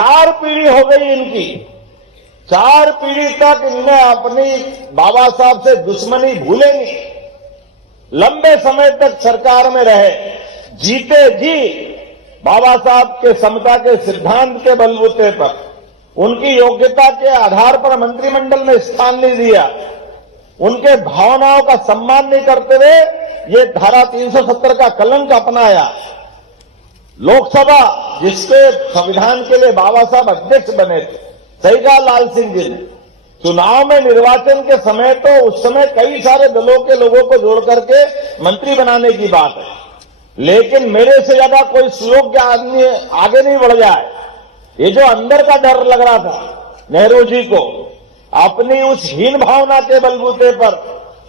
4 पीढ़ी हो गई इनकी, 4 पीढ़ी तक इनने अपनी बाबा साहब से दुश्मनी भूले नहीं, लंबे समय तक सरकार में रहे, जीते जी बाबा साहब के समता के सिद्धांत के बलबूते पर उनकी योग्यता के आधार पर मंत्रिमंडल में स्थान नहीं दिया, उनके भावनाओं का सम्मान नहीं करते हुए ये धारा 370 का कलंक अपनाया। लोकसभा जिसके संविधान के लिए बाबा साहब अध्यक्ष बने थे, सही कहा लाल सिंह जी ने, चुनाव में निर्वाचन के समय तो उस समय कई सारे दलों के लोगों को जोड़ करके मंत्री बनाने की बात है, लेकिन मेरे से ज्यादा कोई सुयोग्य आदमी आगे नहीं बढ़ जाए। ये जो अंदर का डर लग रहा था नेहरू जी को, अपनी उस हीन भावना के बलबूते पर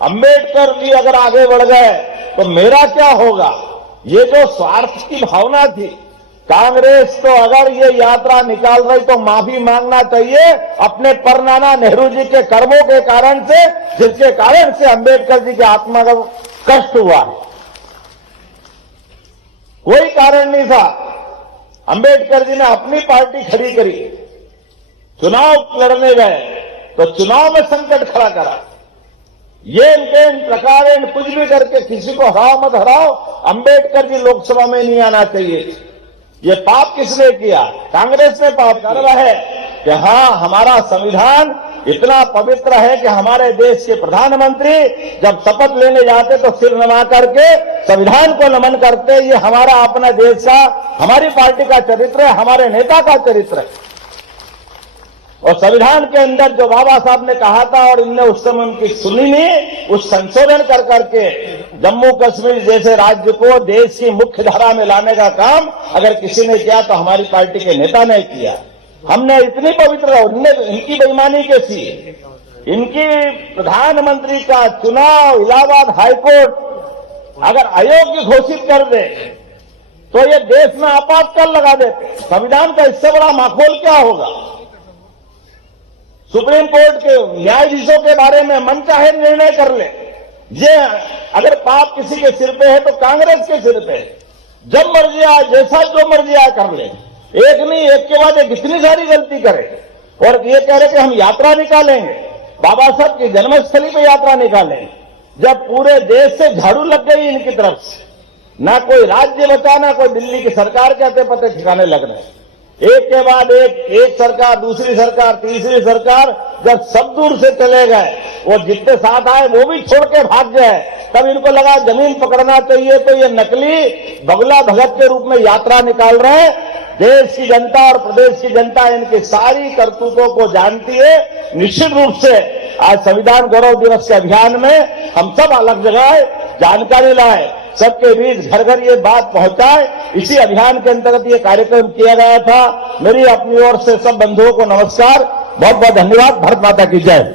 अंबेडकर जी अगर आगे बढ़ गए तो मेरा क्या होगा, ये जो स्वार्थ की भावना थी, कांग्रेस तो अगर ये यात्रा निकाल रही तो माफी मांगना चाहिए अपने परनाना नेहरू जी के कर्मों के कारण से, जिसके कारण से अंबेडकर जी की आत्मा को कष्ट हुआ है। कोई कारण नहीं था, अंबेडकर जी ने अपनी पार्टी खड़ी करी, चुनाव लड़ने गए तो चुनाव में संकट खड़ा करा, ये इनके इन प्रकार इन कुछ भी करके किसी को हराओ मत हराओ, अंबेडकर जी लोकसभा में नहीं आना चाहिए। ये पाप किसने किया? कांग्रेस ने पाप कर रहा है कि हाँ, हमारा संविधान इतना पवित्र है कि हमारे देश के प्रधानमंत्री जब शपथ लेने जाते तो सिर नमा करके संविधान को नमन करते। ये हमारा अपना देश का, हमारी पार्टी का चरित्र है, हमारे नेता का चरित्र है। और संविधान के अंदर जो बाबा साहब ने कहा था और इनने उस समय उनकी सुनी नहीं, उस संशोधन कर करके जम्मू कश्मीर जैसे राज्य को देश की मुख्य धारा में लाने का काम अगर किसी ने किया तो हमारी पार्टी के नेता ने किया। हमने इतनी पवित्र, इनकी बेईमानी कैसी, इनकी प्रधानमंत्री का चुनाव इलाहाबाद हाईकोर्ट अगर अयोग्य घोषित कर दे तो ये देश में आपातकाल लगा देते। संविधान का इससे बड़ा माखौल क्या होगा? सुप्रीम कोर्ट के न्यायाधीशों के बारे में मनचाहे निर्णय कर ले। ये अगर पाप किसी के सिर पे है तो कांग्रेस के सिर पे है। जब मर्जी आए, जैसा जो मर्जी आए कर ले, एक नहीं एक के बाद एक इतनी सारी गलती करे। और ये कह रहे कि हम यात्रा निकालेंगे, बाबा साहब की जन्मस्थली पे यात्रा निकालेंगे, जब पूरे देश से झाड़ू लग गई इनकी तरफ से, ना कोई राज्य बचा, ना कोई दिल्ली की सरकार के आते पते ठिकाने लग रहे। एक के बाद एक सरकार, दूसरी सरकार, तीसरी सरकार, जब सब दूर से चले गए, वो जितने साथ आए वो भी छोड़ के भाग गए, तब इनको लगा जमीन पकड़ना चाहिए, तो ये नकली बगुला भगत के रूप में यात्रा निकाल रहे हैं। देश की जनता और प्रदेश की जनता इनकी सारी करतूतों को जानती है। निश्चित रूप से आज संविधान गौरव दिवस के अभियान में हम सब अलग जगह जानकारी लाए, सबके बीच घर घर ये बात पहुंचाए। इसी अभियान के अंतर्गत ये कार्यक्रम किया गया था। मेरी अपनी ओर से सब बंधुओं को नमस्कार, बहुत बहुत धन्यवाद। भारत माता की जय।